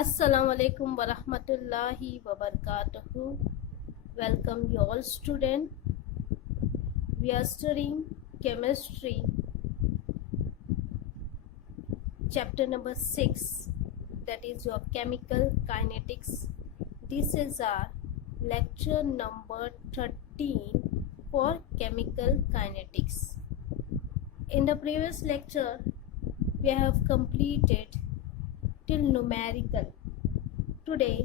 Assalamu alaikum wa rahmatullahi wa barakatuhu. Welcome you all student. We are studying chemistry chapter number 6, that is your chemical kinetics. This is our lecture number 13 for chemical kinetics. In the previous lecture we have completed till numerical. Today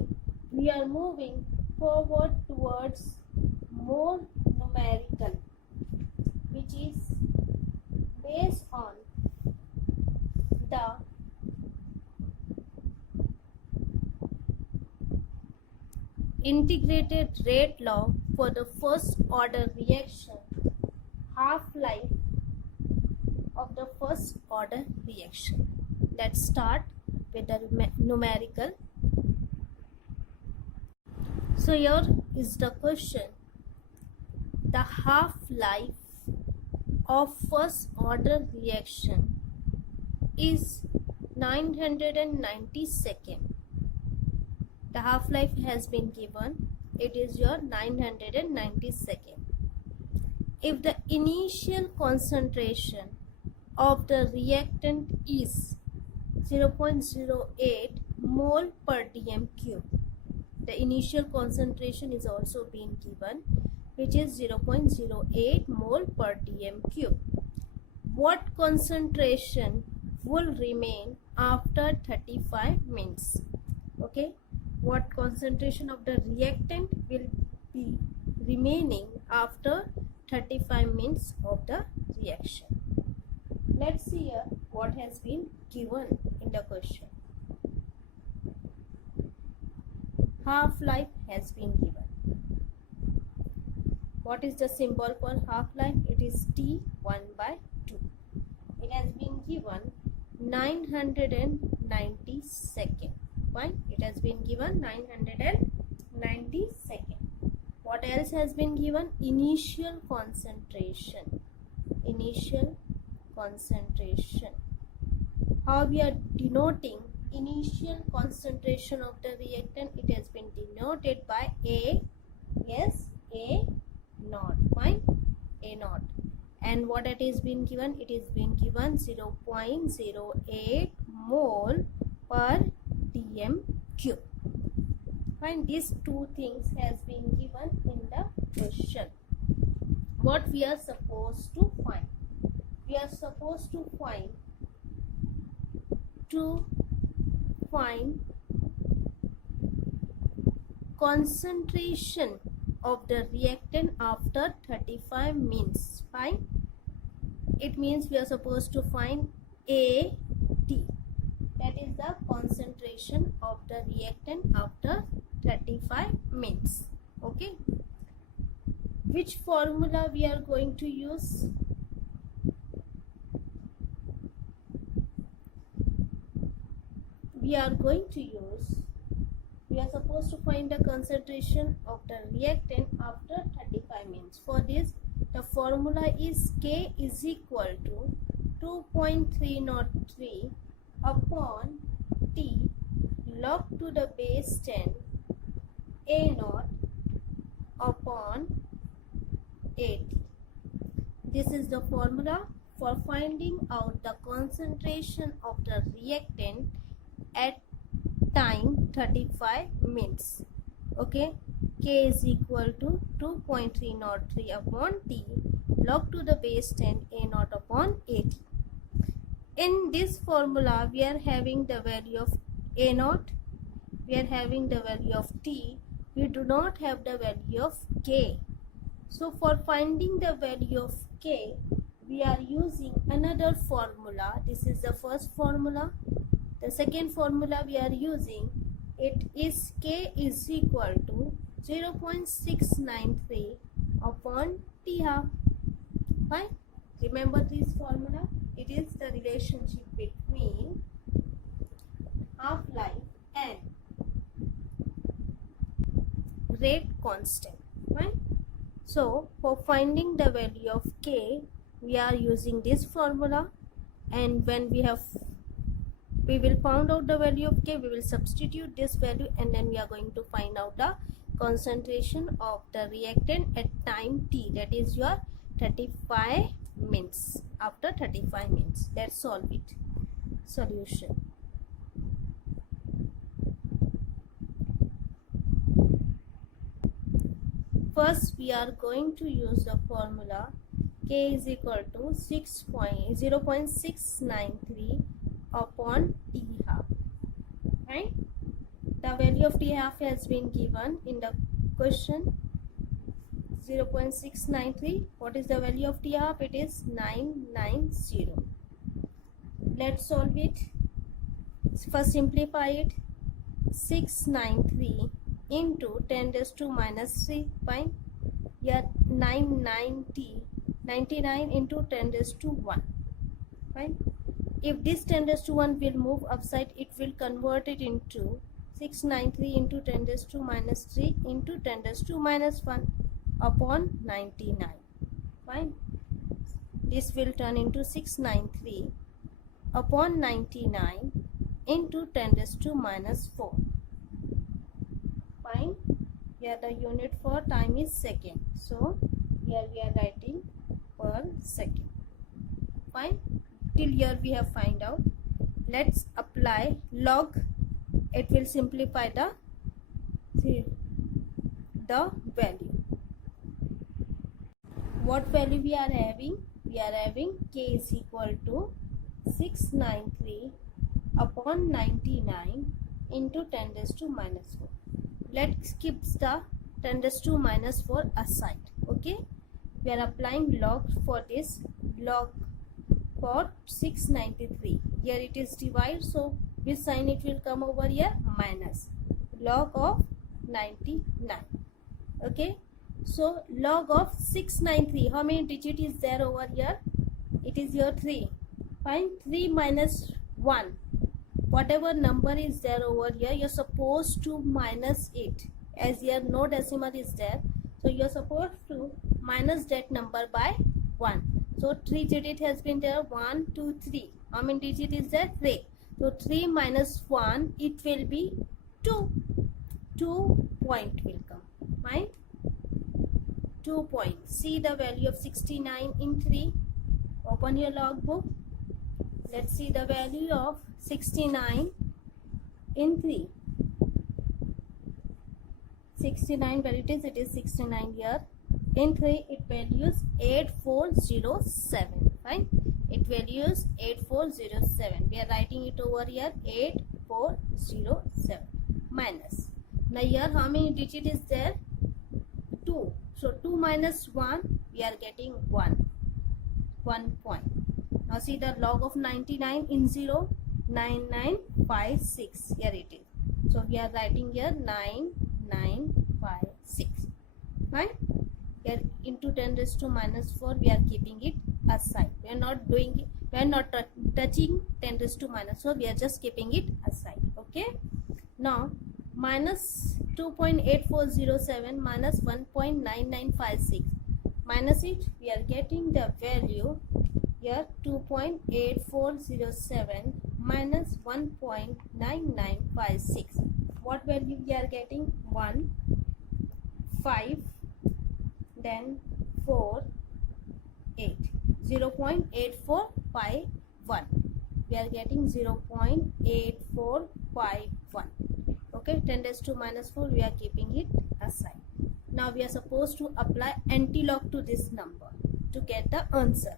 we are moving forward towards more numerical, which is based on the integrated rate law for the first order reaction, half-life of the first order reaction. Let's start with the numerical. So here is the question. The half-life of first order reaction is 990 seconds. The half-life has been given. It is your 990 seconds. If the initial concentration of the reactant is 0.08 mole per dm cube, the initial concentration is also being given, which is 0.08 mole per dm cube. What concentration will remain after 35 minutes? Okay, what concentration of the reactant will be remaining after 35 minutes of the reaction? Let's see here what has been given in the question. Half-life has been given. What is the symbol for half-life? It is T1/2. It has been given 990 seconds. Fine. It has been given 990 seconds. What else has been given? Initial concentration. Initial concentration. How we are denoting initial concentration of the reactant? It has been denoted by A. Yes, A naught. Fine, A naught. And what it is been given? It is been given 0.08 mole per dm cube. Fine, these two things has been given in the question. What we are supposed to find? We are supposed to find concentration of the reactant after 35 minutes. Fine, it means we are supposed to find AT, that is the concentration of the reactant after 35 minutes. Okay, which formula we are going to use? We are supposed to find the concentration of the reactant after 35 minutes. For this, the formula is K is equal to 2.303 upon T log to the base 10 A naught upon 80. This is the formula for finding out the concentration of the reactant at time 35 minutes. Okay, K is equal to 2.303 upon T log to the base 10 A naught upon 80. In this formula we are having the value of A naught, we are having the value of T, we do not have the value of K. So for finding the value of K, we are using another formula. This is the first formula. The second formula we are using, it is K is equal to 0.693 upon T half. Fine. Remember this formula. It is the relationship between half-life and rate constant. Fine. So for finding the value of K, we are using this formula, and when we have We will find out the value of K, we will substitute this value, and then we are going to find out the concentration of the reactant at time T, that is your 35 minutes. After 35 minutes, let's solve it. Solution. First, we are going to use the formula K is equal to 0.693 upon T half, right? The value of T half has been given in the question, 0.693. What is the value of T half? It is 990. Let's solve it. First, simplify it. 693 into 10 raised to minus 3, fine. Here 99 into 10 raised to 1, fine. If this 10 raised to 1 will move upside, it will convert it into 693 into 10 raised to minus 3 into 10 raised to minus 1 upon 99, fine. This will turn into 693 upon 99 into 10 raised to minus 4, fine. Here the unit for time is second, so here we are writing per second, fine. Till here we have find out. Let's apply log. It will simplify the value. What value we are having? We are having K is equal to 693 upon 99 into 10 raised to minus 4. Let's keep the 10 raised to minus 4 aside. Okay, we are applying log for this. Log for 693. Here it is divided, so this sign it will come over here, minus log of 99. Okay, so log of 693. How many digit is there over here? It is your 3. Fine. 3 minus 1. Whatever number is there over here, you're supposed to minus it. As here no decimal is there, so you're supposed to minus that number by 1. So 3 digit has been there, 1, 2, 3. How many digit is there? 3. So 3 minus 1, it will be 2. 2 point will come. Fine. 2 point. See the value of 69 in 3. Open your logbook. Let's see the value of 69 in 3. 69 where it is 69 here. In 3 it values 8407. Fine. It values 8407. We are writing it over here, 8407 minus. Now here how many digit is there? 2. So 2 minus 1, we are getting 1. 1 point. Now see the log of 99 in 0, 9956. Here it is. So we are writing here 9956. Fine. Here into 10 raised to minus 4, we are keeping it aside. We are not doing it. We are not touching 10 raised to minus 4. We are just keeping it aside. Okay. Now minus 2.8407 minus 1.9956. Minus it, we are getting the value here 2.8407 minus 1.9956. What value we are getting? 1, 5, then 4, 8. 0.8451. We are getting 0.8451. Okay, 10 raised to minus 4, we are keeping it aside. Now we are supposed to apply anti-log to this number to get the answer.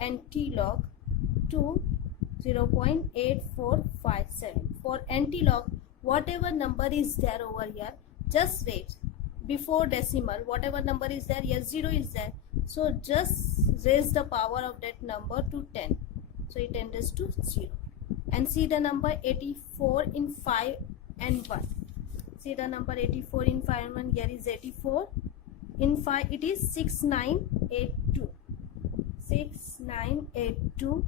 Anti-log to 0.8457. For anti-log, whatever number is there over here, just raise before decimal. Whatever number is there, yes, 0 is there. So just raise the power of that number to 10. So it enters to 0. And see the number 84 in 5 and 1. See the number 84 in 5 and 1. Here is 84. In 5 it is 6982. 6982.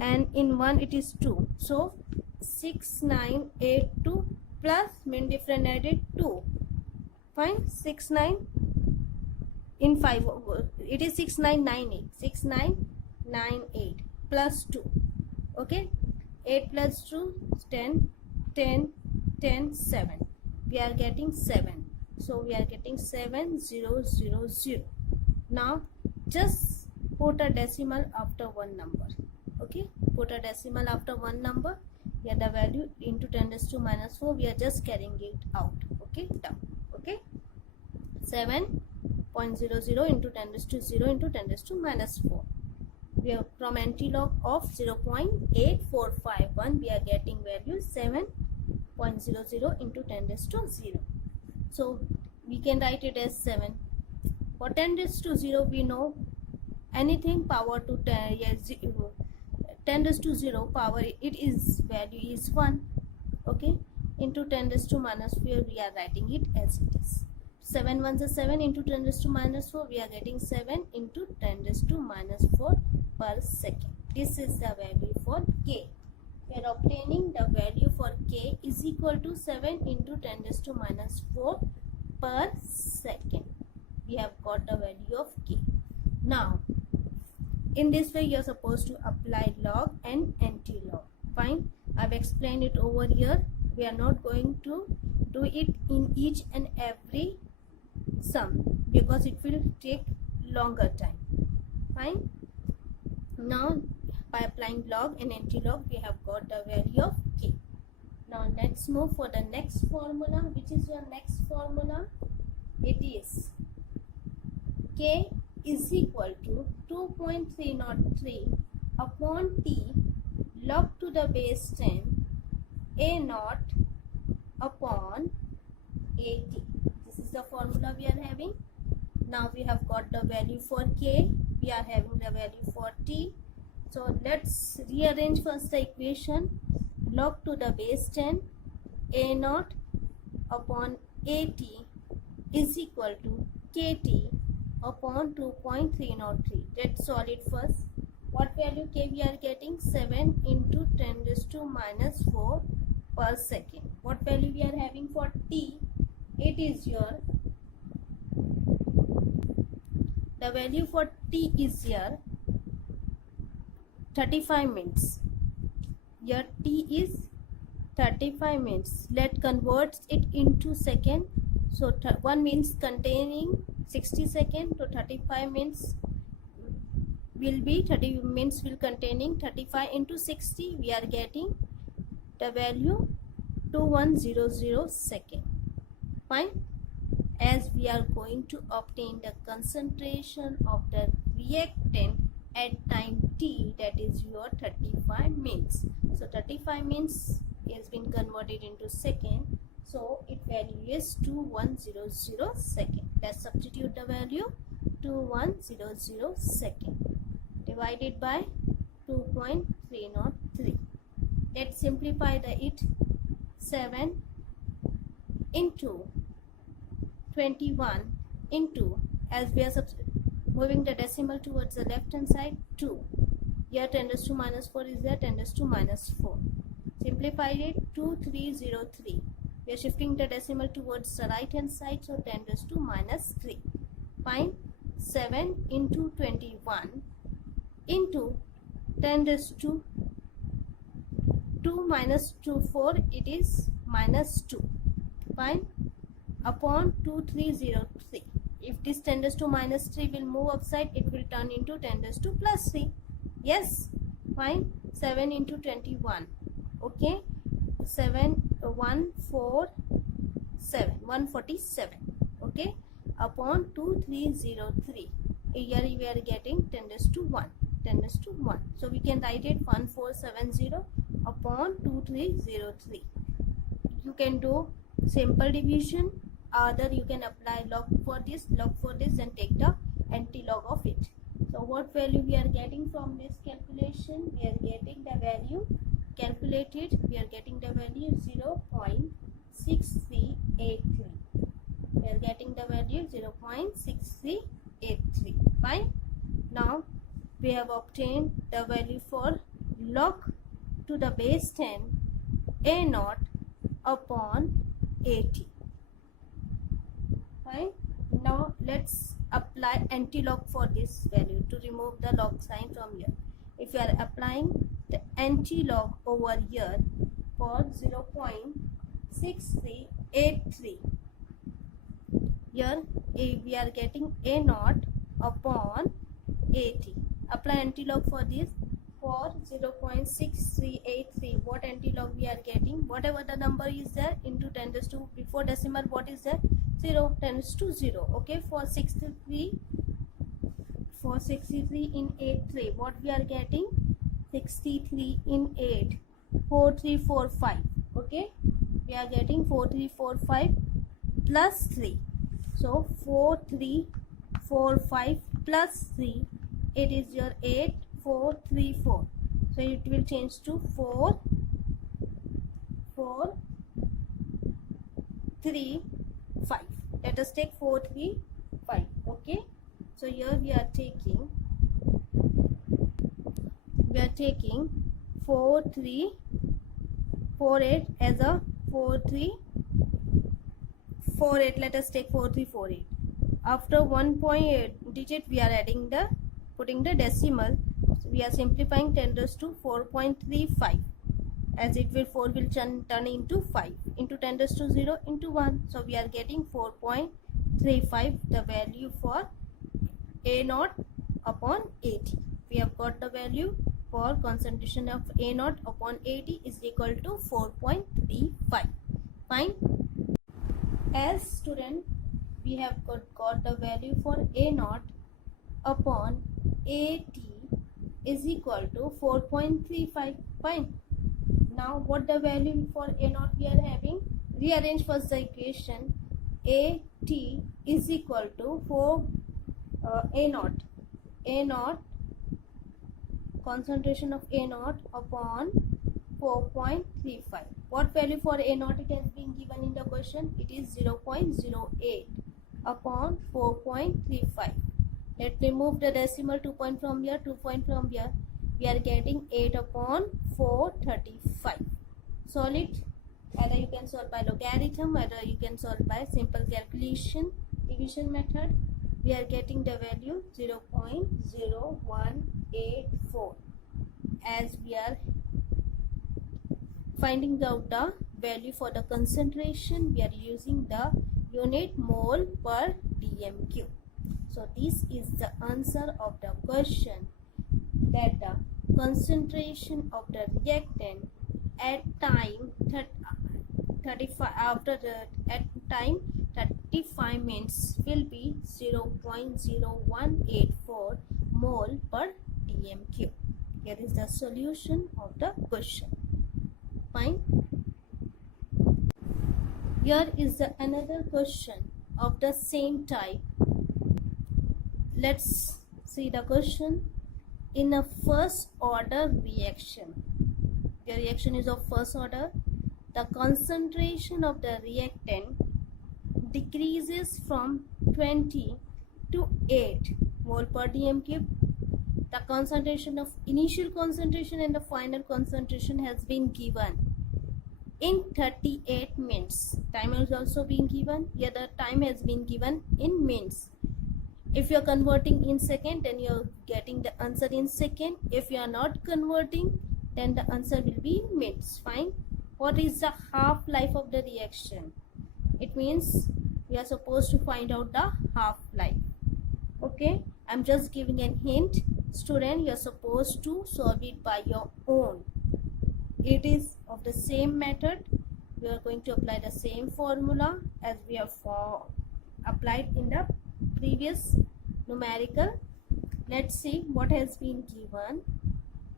And in 1 it is 2. So 6982 plus mean different added 2. Fine. 69 in 5 it is 6998. 6998 plus 2. Okay. 8 plus 2, 10, 10, 10, 7. We are getting 7. So we are getting 7, 0, 0, 0. Now just put a decimal after one number. Okay, put a decimal after one number. Here the value into 10 raised to minus 4. We are just carrying it out. Okay, down. Okay, 7.00 into 10 raised to 0 into 10 raised to minus 4. We have from antilog of 0.8451 we are getting value 7.00 into 10 raised to 0. So we can write it as 7. For 10 raised to 0 we know anything power to 10, 10 raised to 0 power it is value is 1. Okay, into 10 raised to minus 4 we are writing it as it is. 7 ones are 7 into 10 raised to minus 4 we are getting 7 into 10 raised to minus 4 per second. This is the value for k. We are obtaining the value for k is equal to 7 into 10 raised to minus 4 per second. We have got the value of k. Now in this way you are supposed to apply log and anti-log. Fine, I've explained it over here. We are not going to do it in each and every sum because it will take longer time. Fine, now by applying log and anti-log we have got the value of k. Now let's move for the next formula. Which is your next formula? It is k is equal to 2.303 upon t log to the base 10 a naught upon at. This is the formula we are having. Now we have got the value for k, we are having the value for t. So let's rearrange first the equation. Log to the base 10 a naught upon at is equal to kt upon 2.303. Let's solve it first. What value k we are getting? 7 into 10 raised to minus 4 per second. What value we are having for t? It is your, the value for t is here 35 minutes. Your t is 35 minutes. Let's convert it into second. So 1 means containing 60 seconds, so 35 minutes will be 30 minutes will containing 35 into 60. We are getting the value 2100 second. Fine, as we are going to obtain the concentration of the reactant at time t, that is your 35 minutes. So 35 minutes has been converted into second. So its value is 2100 second. Let's substitute the value 2100 second divided by 2.303. Let's simplify it. 7 into 21 into, as we are moving the decimal towards the left hand side, 2. Here 10 raised to minus 4 is there, 10 raised to minus 4. Simplify it, 2303. We are shifting the decimal towards the right hand side, so 10 raised to minus 3. Fine, 7 into 21 into 10 raised to 2 minus 2, 4, it is minus 2. Fine, upon 2303. If this 10 raised to minus 3 will move upside, it will turn into 10 raised to plus 3. Yes, fine, 7 into 21. Okay, 147. Okay, upon 2303. Here we are getting 10 raised to 1. 10 raised to 1. So we can write it 1470 upon 2303. You can do simple division, either you can apply log for this and take the anti-log of it. So what value we are getting from this calculation? We are getting the value calculated. We are getting the value 0.6383. We are getting the value 0.6383. Fine. Now we have obtained the value for log to the base 10 a naught upon at. Fine. Now let's apply anti-log for this value to remove the log sign from here. if you are applying the anti-log over here for 0.6383, here we are getting A naught upon 80. Apply anti-log for this. For 0.6383, what anti-log we are getting? Whatever the number is there into 10 raised to before decimal, what is there? 0, 10 raised to 0. Okay, for 63 in 83, what we are getting? 63 in 8, 4345. Okay, we are getting 4345 plus 3. So 4345 plus 3, it is your 8434. So it will change to 4435. Let us take 435. Okay, so here we are taking 4348 as a 4348. Let us take 4348. After 1 digit we are adding the putting the decimal. So we are simplifying 10 raised to 4.35, as it will 4 will turn into 5 into 10 raised to 0 into 1. So we are getting 4.35, the value for A naught upon 80. We have got the value for concentration of A naught upon 80 is equal to 4.35. Fine. As student, we have got the value for A naught upon 80 is equal to 4.35. Fine. Now what the value for A naught we are having? Rearrange first the equation. AT is equal to 4 A naught concentration of A naught upon 4.35. What value for A naught it has been given in the question? It is 0.08 upon 4.35. Let's remove the decimal 2 point from here, 2 point from here. We are getting 8 upon 435. Solve it. Either you can solve by logarithm, either you can solve by simple calculation, division method. We are getting the value 0.0184. As we are finding out the value for the concentration, we are using the unit mole per dm3. So this is the answer of the question, that the concentration of the reactant at time 35 at time 35 minutes will be 0.0184 mole per dm3. Here is the solution of the question. Fine. Here is the another question of the same type. Let's see the question. In a first order reaction, the reaction is of first order, the concentration of the reactant decreases from 20 to 8 mole per dm3. The concentration of initial concentration and the final concentration has been given in 38 minutes. Time is also being given. Here the time has been given in minutes. If you are converting in second, then you are getting the answer in second. If you are not converting, then the answer will be in minutes. Fine. What is the half-life of the reaction? It means we are supposed to find out the half-life. Okay, I'm just giving a hint. Student, you are supposed to solve it by your own. It is of the same method. We are going to apply the same formula as we have applied in the previous numerical. Let's see what has been given.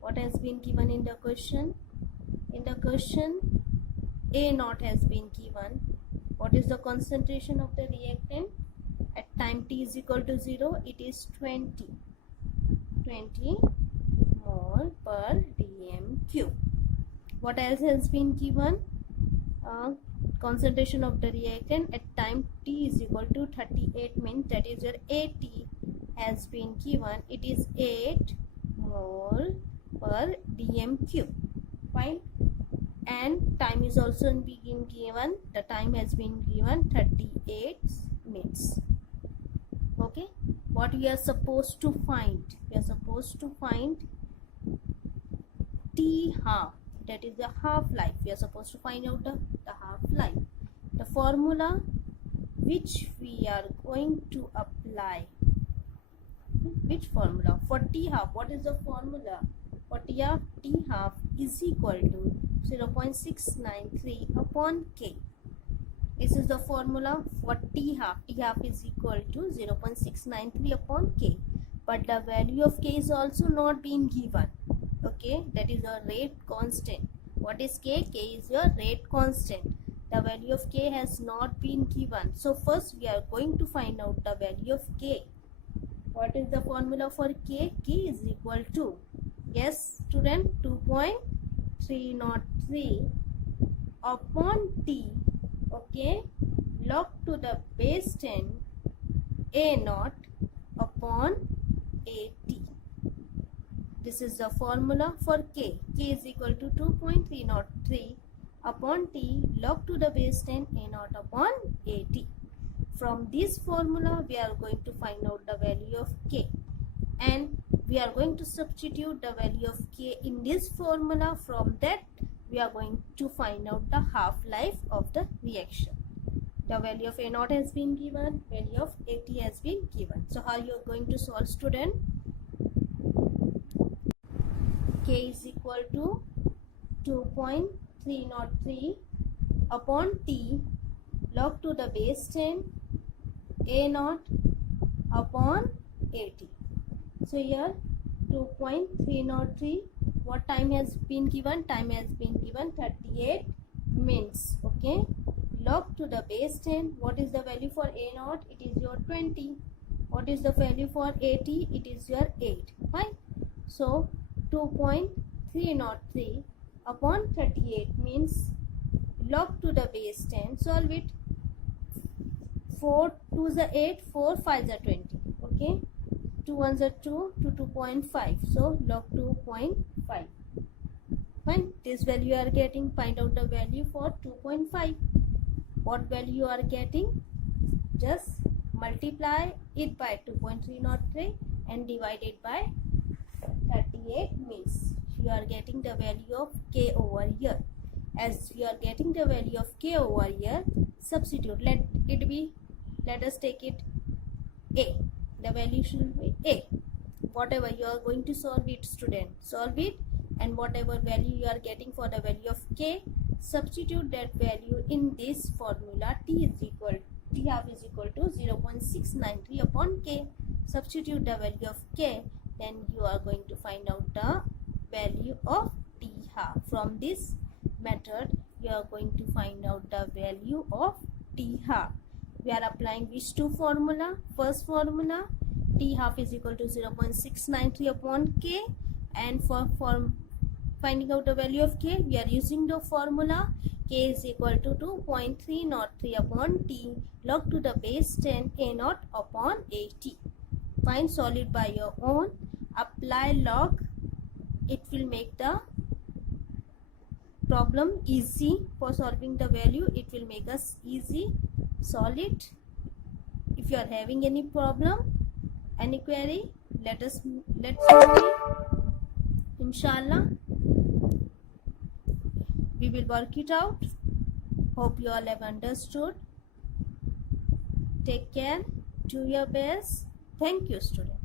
What has been given in the question? In the question, A naught has been given. What is the concentration of the reactant? At time t is equal to 0, it is 20 mole per dm3. What else has been given? Concentration of the reactant at time t is equal to 38 minutes, that is your AT has been given. It is 8 mole per dm3. Fine. And time is also being given. The time has been given 38 minutes. Okay. What we are supposed to find? We are supposed to find T half, that is the half-life. We are supposed to find out the half-life. The formula which we are going to apply, which formula? For T half, what is the formula? For T half is equal to 0.693 upon K. This is the formula for T half. T half is equal to 0.693 upon K. But the value of K is also not being given. Okay, that is a rate constant. What is K? K is your rate constant. The value of K has not been given. So first we are going to find out the value of K. What is the formula for K? K is equal to, yes student, 2.303 upon T, okay, log to the base 10 A naught upon AT. This is the formula for K. K is equal to 2.303 upon T log to the base 10 A naught upon AT. From this formula we are going to find out the value of K, and we are going to substitute the value of K in this formula. From that we are going to find out the half-life of the reaction. The value of A naught has been given, value of AT has been given. So how you are going to solve, student? K is equal to 2.303 upon T log to the base 10 A naught upon AT. So here 2.303, what time has been given? Time has been given 38 minutes. Okay, log to the base 10. What is the value for A naught? It is your 20. What is the value for AT? It is your 8. Fine. So 2.303 upon 38 means log to the base 10. Solve it. 4 2s are 8, 4 5s are 20. Okay, 2 1s are 2 to 2.5. So log 2.5. Fine. This value you are getting. Find out the value for 2.5. What value you are getting? Just multiply it by 2.303 and divide it by 38 means you are getting the value of K over here. As you are getting the value of K over here, substitute. Let us take it A. The value should be A. Whatever you are going to solve it, student, solve it, and whatever value you are getting for the value of K, substitute that value in this formula. T half is equal to 0.693 upon K. Substitute the value of K, then you are going to find out the value of T half. From this method you are going to find out the value of T half. We are applying which two formula? First formula, T half is equal to 0.693 upon K, and for finding out the value of K, we are using the formula K is equal to 2.303 upon T log to the base 10 A naught upon AT. Find, solve it by your own. Apply log. It will make the problem easy for solving the value. It will make us easy. Solve it. If you are having any problem, any query, let's know me. Inshallah, we will work it out. Hope you all have understood. Take care. Do your best. Thank you, students.